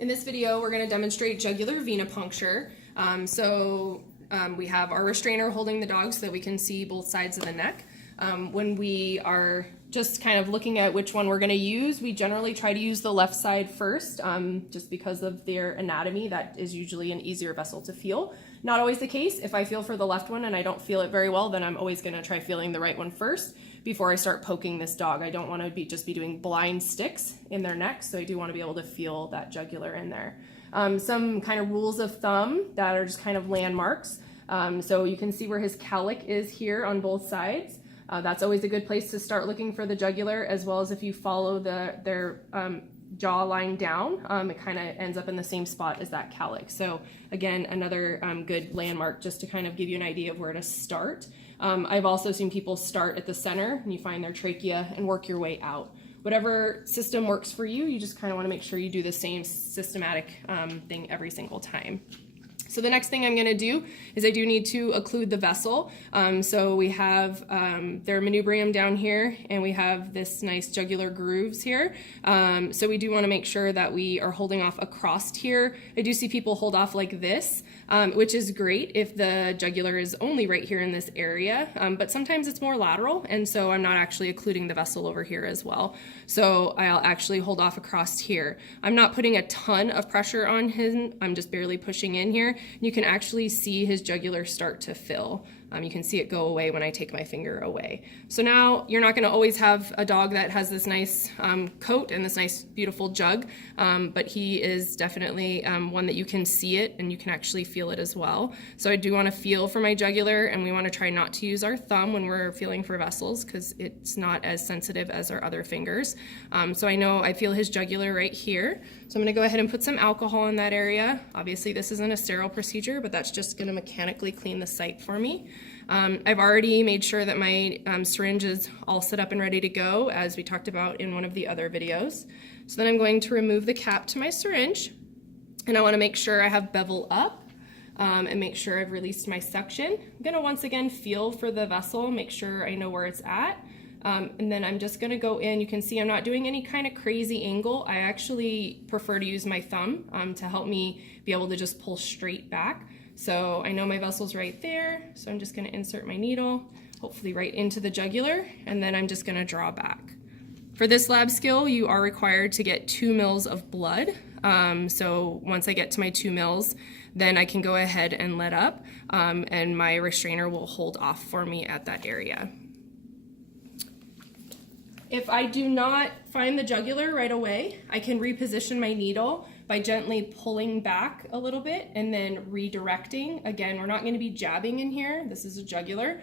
In this video, we're going to demonstrate jugular venipuncture. We have our restrainer holding the dog so that we can see both sides of the neck. When we are just kind of looking at which one we're going to use, we generally try to use the left side first, just because of their anatomy. That is usually an easier vessel to feel. Not always the case. If I feel for the left one and I don't feel it very well, then I'm always going to try feeling the right one first before I start poking this dog. I don't want to just be doing blind sticks in their neck, so I do want to be able to feel that jugular in there. Some kind of rules of thumb that are just kind of landmarks. So you can see where his cowlick is here on both sides. That's always a good place to start looking for the jugular, as well as if you follow their jaw line down, it kind of ends up in the same spot as that cowlick. So again, another good landmark just to kind of give you an idea of where to start. I've also seen people start at the center and you find their trachea and work your way out. Whatever system works for you, you just kind of want to make sure you do the same systematic thing every single time. So the next thing I'm going to do is I do need to occlude the vessel. So we have their manubrium down here, and we have this nice jugular grooves here. So we do want to make sure that we are holding off across here. I do see people hold off like this, which is great if the jugular is only right here in this area, but sometimes it's more lateral, and so I'm not actually occluding the vessel over here as well. So I'll actually hold off across here. I'm not putting a ton of pressure on him, I'm just barely pushing in here. You can actually see his jugular start to fill. You can see it go away when I take my finger away. So now you're not going to always have a dog that has this nice coat and this nice beautiful jug, but he is definitely one that you can see it and you can actually feel it as well. So I do want to feel for my jugular, and we want to try not to use our thumb when we're feeling for vessels because it's not as sensitive as our other fingers. So I know I feel his jugular right here. So I'm going to go ahead and put some alcohol in that area. Obviously this isn't a sterile procedure, but that's just going to mechanically clean the site for me. I've already made sure that my syringe is all set up and ready to go, as we talked about in one of the other videos. So then I'm going to remove the cap to my syringe, and I want to make sure I have bevel up and make sure I've released my suction. I'm going to once again feel for the vessel, make sure I know where it's at. And then I'm just going to go in. You can see I'm not doing any kind of crazy angle. I actually prefer to use my thumb to help me be able to just pull straight back. So I know my vessel's right there, so I'm just going to insert my needle, hopefully right into the jugular, and then I'm just going to draw back. For this lab skill, you are required to get 2 mils of blood. So once I get to my 2 mils, then I can go ahead and let up, and my restrainer will hold off for me at that area. If I do not find the jugular right away, I can reposition my needle by gently pulling back a little bit and then redirecting. Again, we're not going to be jabbing in here. This is a jugular,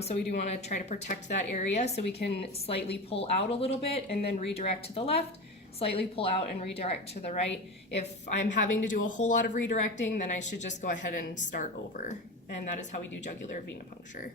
so we do want to try to protect that area, so we can slightly pull out a little bit and then redirect to the left, slightly pull out and redirect to the right. If I'm having to do a whole lot of redirecting, then I should just go ahead and start over. And that is how we do jugular venipuncture.